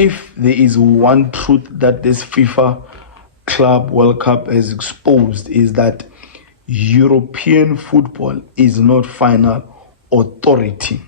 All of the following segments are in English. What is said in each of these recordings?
if there is one truth that this FIFA Club World Cup has exposed, is that European football is not final authority.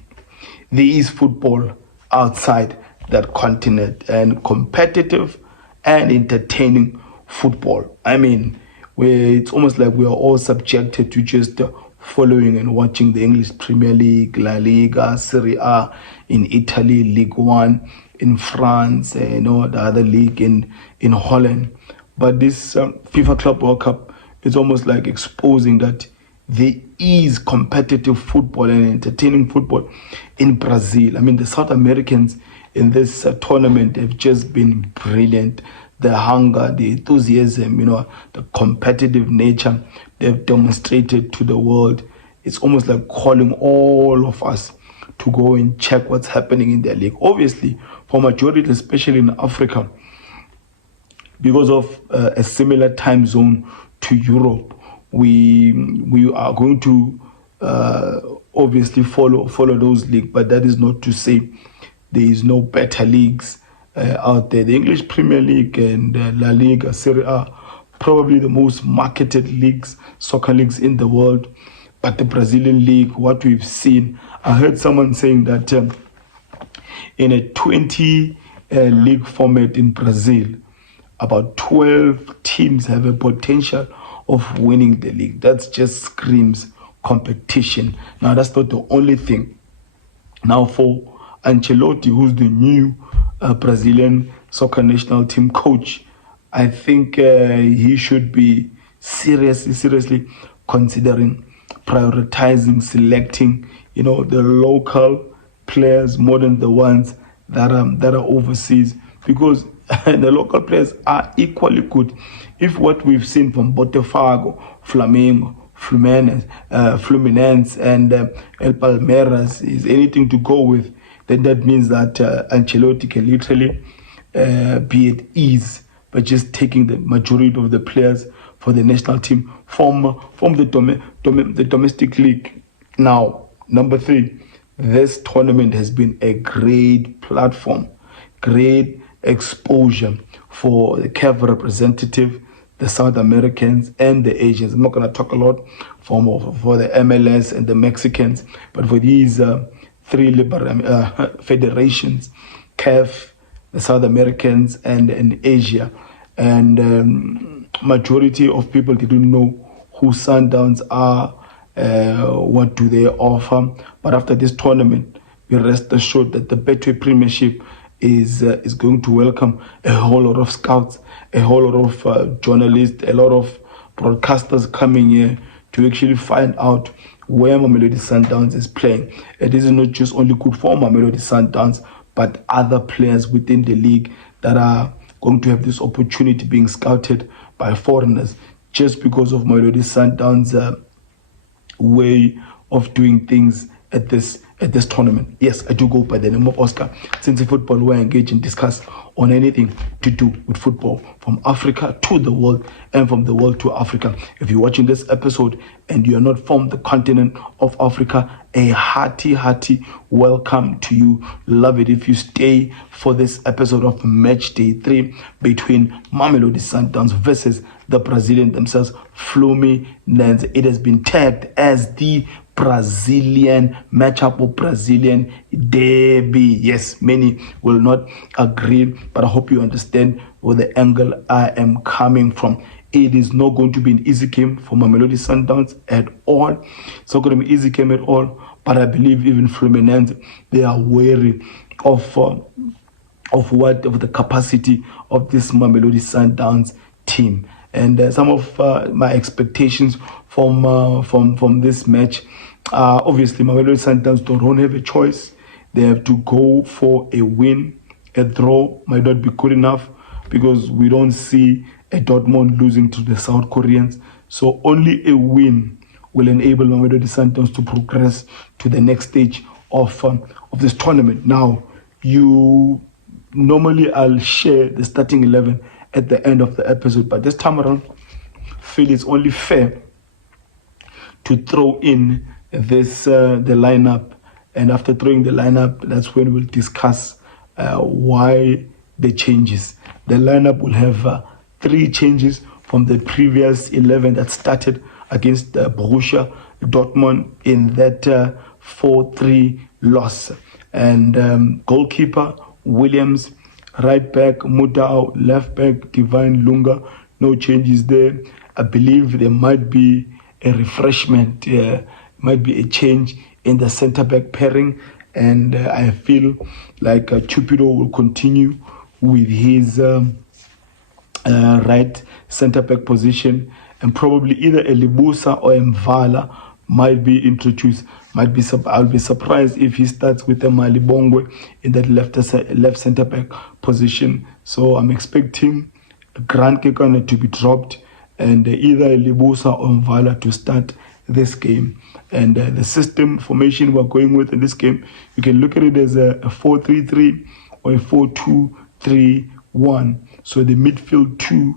There is football outside that continent, and competitive and entertaining football. I mean, it's almost like we are all subjected to just following and watching the English Premier League, La Liga, Serie A in Italy, Ligue 1 in France, the other league in Holland. But this FIFA Club World Cup is almost like exposing that there is competitive football and entertaining football in Brazil. I mean, the South Americans in this tournament have just been brilliant. The hunger, the enthusiasm, the competitive nature they've demonstrated to the world. It's almost like calling all of us to go and check what's happening in their league. Obviously, for majority, especially in Africa, because of a similar time zone to Europe, we are going to obviously follow those leagues, but that is not to say there is no better leagues out there. The English Premier League and La Liga, Serie A, probably the most marketed leagues, soccer leagues in the world. But the Brazilian league, what we've seen, I heard someone saying that in a 20 league format in Brazil, about 12 teams have a potential of winning the league. That just screams competition. Now, that's not the only thing. Now, for Ancelotti, who's the new Brazilian soccer national team coach, I think he should be seriously considering prioritizing, selecting, the local players more than the ones that are overseas, because the local players are equally good. If what we've seen from Botafogo, Flamengo, Fluminense, and El Palmeiras is anything to go with, then that means that Ancelotti can literally be at ease by just taking the majority of the players for the national team from the domestic league. Now, number 3, this tournament has been a great platform, great exposure for the CAF representative, the South Americans, and the Asians. I'm not going to talk a lot for the MLS and the Mexicans, but for these 3 federations, CAF, the South Americans, and Asia. And majority of people didn't know who Sundowns are, what do they offer. But after this tournament, we rest assured that the Betway Premiership is going to welcome a whole lot of scouts, a whole lot of journalists, a lot of broadcasters coming here to actually find out where Mamelodi Sundowns is playing. And this is not just only good for Mamelodi Sundowns, but other players within the league that are going to have this opportunity being scouted by foreigners just because of Mamelodi Sundowns' way of doing things at this tournament. Yes, I do go by the name of Oscar. Since in football, we engage and discuss on anything to do with football, from Africa to the world and from the world to Africa. If you're watching this episode and you are not from the continent of Africa, a hearty welcome to you. Love it if you stay for this episode of Match Day 3 between Mamelodi Sundowns versus the Brazilian themselves, Fluminense. It has been tagged as the Brazilian matchup or Brazilian derby. Yes, many will not agree, but I hope you understand where the angle I am coming from. It is not going to be an easy game for Mamelodi Sundowns at all. It's not going to be an easy game at all, but I believe even Fluminense, they are wary of the capacity of this Mamelodi Sundowns team. And some of my expectations from this match, obviously Mamelodi Sundowns don't have a choice. They have to go for a win. A draw might not be good enough because we don't see a Dortmund losing to the South Koreans. So only a win will enable Mamelodi Sundowns to progress to the next stage of this tournament. Now, I'll share the starting 11 at the end of the episode, but this time around, I feel it's only fair to throw in this the lineup, and after throwing the lineup, that's when we'll discuss why the changes. The lineup will have 3 changes from the previous 11 that started against Borussia Dortmund in that 4-3 loss. And goalkeeper Williams, right back Mudau, left back Divine Lunga, no changes there. I believe there might be a refreshment, might be a change in the centre back pairing, and I feel like Chupido will continue with his right centre back position, and probably either Elibusa or Mvala might be introduced. I'll be surprised if he starts with Malibongwe in that left centre back position. So I'm expecting Grant Kekana to be dropped and either Elibusa or Mvala to start this game. And the system formation we're going with in this game, you can look at it as a 4-3-3 or a 4-2-3-1. So the midfield two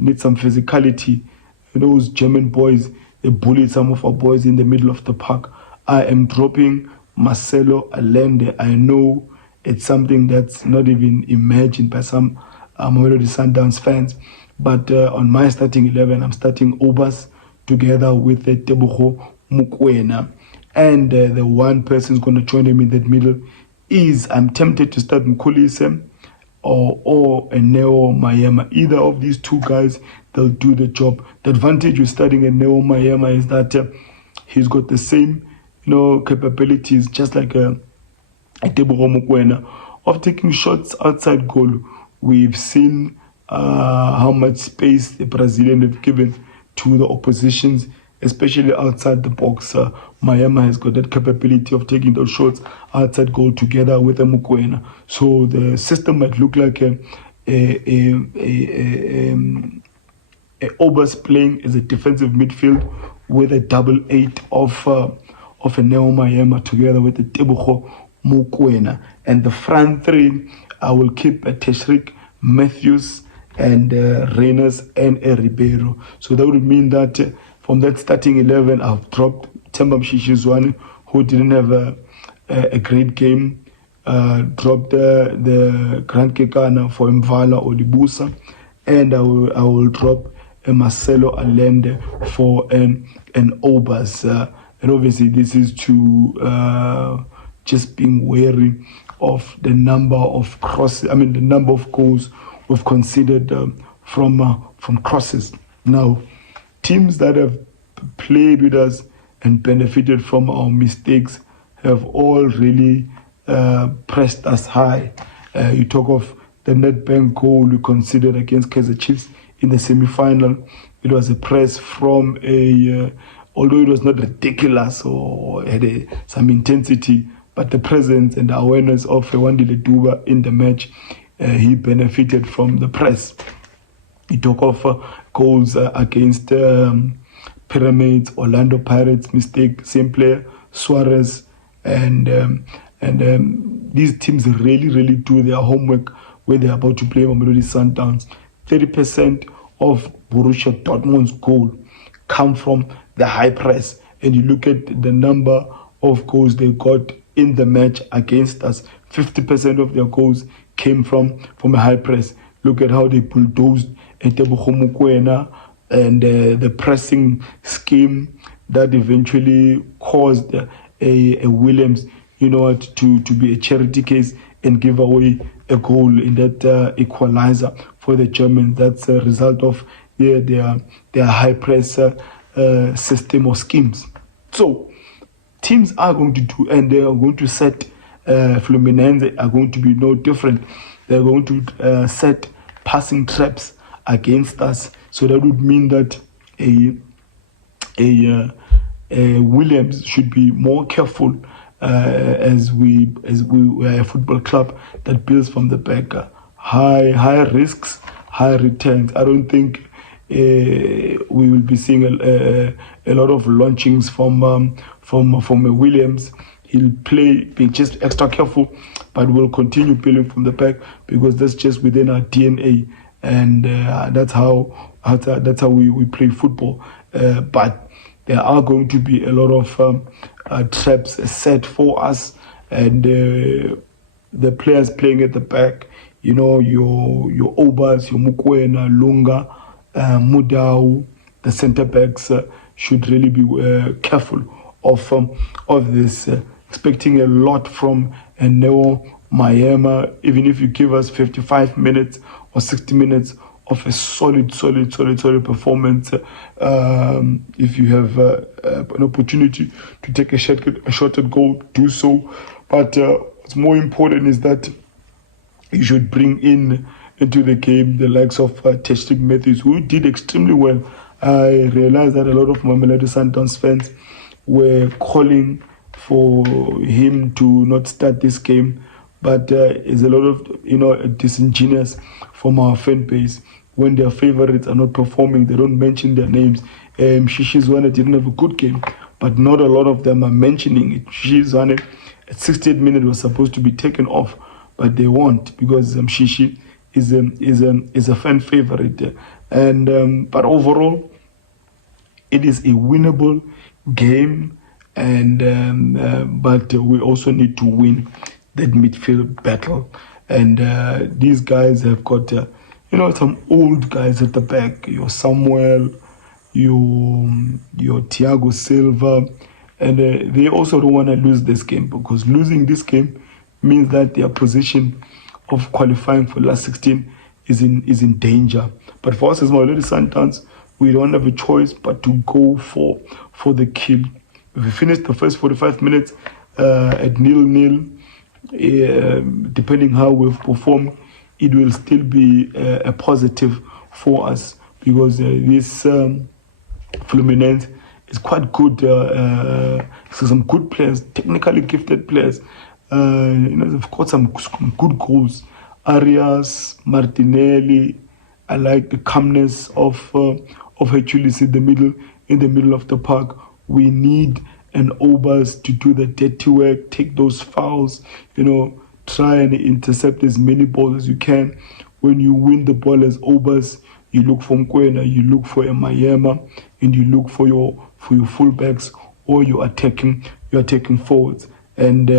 need some physicality. Those German boys, they bullied some of our boys in the middle of the park. I am dropping Marcelo Allende. I know it's something that's not even imagined by some Mamelodi Sundowns fans. But on my starting 11, I'm starting Obas together with Tebogo Mokoena. And the one person who's going to join him in that middle is, I'm tempted to start Mkulise or a Neo Mayema. Either of these two guys, they'll do the job. The advantage with starting a Neo Mayema is that he's got the same capabilities, just like a Tebogo Mokoena, of taking shots outside goal. We've seen how much space the Brazilian have given to the oppositions, especially outside the box. Mayema has got that capability of taking those shots outside goal together with a Mokoena. So the system might look like a Obas playing as a defensive midfield with a 8-8 of a Neo Mayema together with the Tebogo Mokoena. And the front three, I will keep a Teshrik, Matthews, and Reyners and Ribeiro. So that would mean that from that starting 11, I've dropped Themba Mshishizwane, who didn't have a great game. Dropped the Grant Kekana for Mvala or Libusa, and I will drop Marcelo Allende for an Obas. And obviously this is to just being wary of the number of the number of goals we've considered from crosses. Now, teams that have played with us and benefited from our mistakes have all really pressed us high. You talk of the Nedbank goal we considered against Kaizer Chiefs in the semi-final. It was a press from although it was not ridiculous or had some intensity, but the presence and the awareness of Wandile Duba in the match, he benefited from the press. He took off goals against Pyramids, Orlando Pirates, mistake, same player, Suarez, and these teams really do their homework when they're about to play Mamelodi Sundowns. 30% of Borussia Dortmund's goal come from the high press, and you look at the number of goals they got in the match against us. 50% of their goals came from a high press. Look at how they bulldozed Tebogo Mokoena and the pressing scheme that eventually caused a Williams, to be a charity case and give away a goal in that equalizer for the Germans. That's a result of their high press system or schemes. So teams are going to do, and they are going to set Fluminense are going to be no different. They're going to set passing traps against us. So that would mean that a Williams should be more careful as we are a football club that builds from the back. High risks, high returns. I don't think we will be seeing a lot of launchings from a Williams. He'll be just extra careful, but we'll continue building from the back because that's just within our DNA, and that's how we play football. But there are going to be a lot of traps set for us, and the players playing at the back, your Obas, your Mukwena, Lunga, Mudau, the centre backs should really be careful of this. Expecting a lot from Neo Mayema, even if you give us 55 minutes or 60 minutes of a solid performance. If you have an opportunity to take a shot at goal, do so. But what's more important is that you should bring into the game the likes of Testic Matthews, who did extremely well. I realized that a lot of Mamelodi Sundowns fans were calling for him to not start this game, but it's a lot of disingenuous from our fan base. When their favorites are not performing, they don't mention their names. Shishizwane didn't have a good game, but not a lot of them are mentioning it. Shishizwane at 68 minutes was supposed to be taken off, but they won't, because Shishi is a fan favorite. And but overall, it is a winnable game. And but we also need to win that midfield battle. And these guys have got some old guys at the back. Your Samuel, your Thiago Silva, and they also don't want to lose this game, because losing this game means that their position of qualifying for last 16 is in danger. But for us as Mamelodi Sundowns, we don't have a choice but to go for the kill. If we finish the first 45 minutes at 0-0, depending how we've performed, it will still be a positive for us, because this Fluminense is quite good. Some good players, technically gifted players. They've got some good goals. Arias, Martinelli. I like the calmness of Hercules in the middle of the park. We need an Obas to do the dirty work, take those fouls, try and intercept as many balls as you can. When you win the ball as Obas, you look for Mkwena, you look for a Mayema, and you look for your fullbacks, or you're attacking forwards. And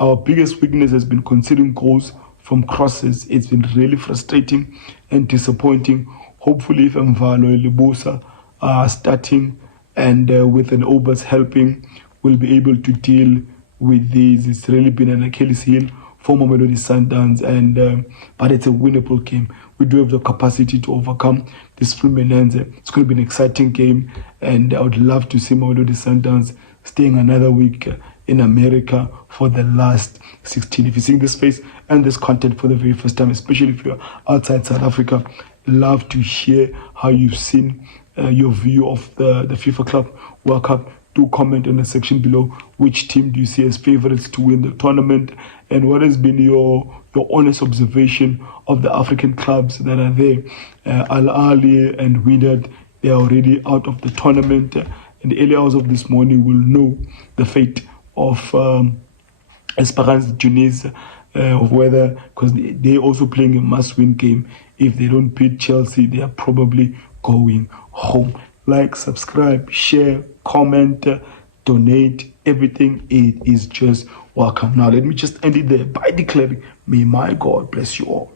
our biggest weakness has been conceding goals from crosses. It's been really frustrating and disappointing. Hopefully, if Mvalo and Libusa are starting, and with an Obas helping, we'll be able to deal with these. It's really been an Achilles heel for Mamelodi Sundowns, and but it's a winnable game. We do have the capacity to overcome this Fluminense. It's going to be an exciting game, and I would love to see Mamelodi Sundowns staying another week in America for the last 16. If you're seeing this face and this content for the very first time, especially if you're outside South Africa, love to hear how you've seen your view of the FIFA Club World Cup. Do comment in the section below. Which team do you see as favorites to win the tournament, and what has been your honest observation of the African clubs that are there? Al Ahly and Wydad, they are already out of the tournament. In the early hours of this morning, we'll know the fate of Esperance Tunis, of whether, because they're also playing a must-win game. If they don't beat Chelsea, they are probably going home. Like, subscribe, share, comment, donate, everything. It is just welcome. Now, let me just end it there by declaring, may my God bless you all.